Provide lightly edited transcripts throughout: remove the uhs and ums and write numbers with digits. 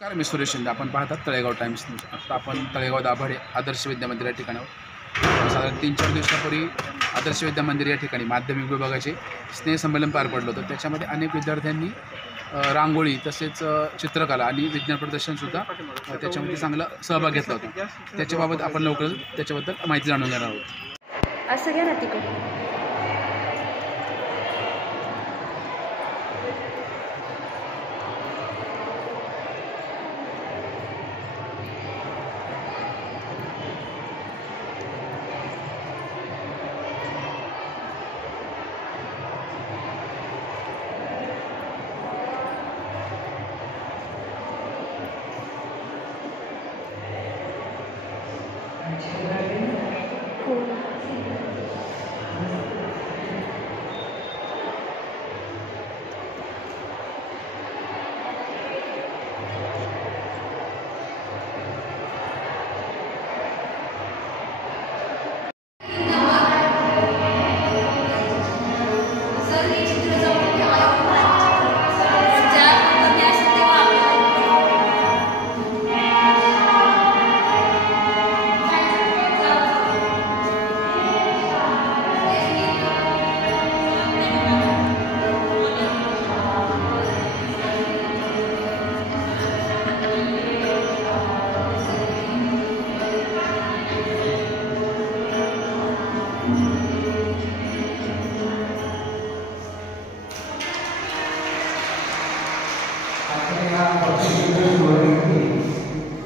नमस्कार, मी सुरेश शिंदे. आपण पाहतात तळेगाव टाइम्स न्यूज. आता आपण तळेगाव दाभाडे आदर्श विद्या मंदिर या ठिकाणी आहोत. साधारण 3-4 दिवसापूर्वी आदर्श विद्या मंदिर या ठिकाणी माध्यमिक विभागाचे स्नेहसंमेलन पार पडलं होतं. त्याच्यामध्ये अनेक विद्यार्थ्यांनी रांगोळी तसेच चित्रकला आणि विज्ञान प्रदर्शनसुद्धा त्याच्यामध्ये चांगला सहभाग घेतला होता. त्याच्याबाबत आपण लवकरच त्याच्याबद्दल माहिती जाणून घेणार आहोत. असं घ्या ना तिकडे.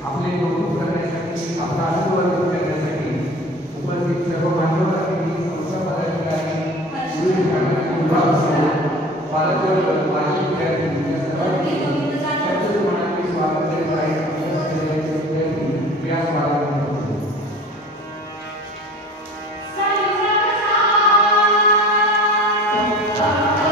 आपले कौतुक करण्यासाठी आपला अभिवादन करण्यासाठी उपस्थित सर्व मान्यवरांनी संस्था पदाधिकारी पालकवर्ग माजी विद्यार्थी या सर्वांचे मनाने स्वागत करीत आहे. मी या स्वागत करतो. Thank you.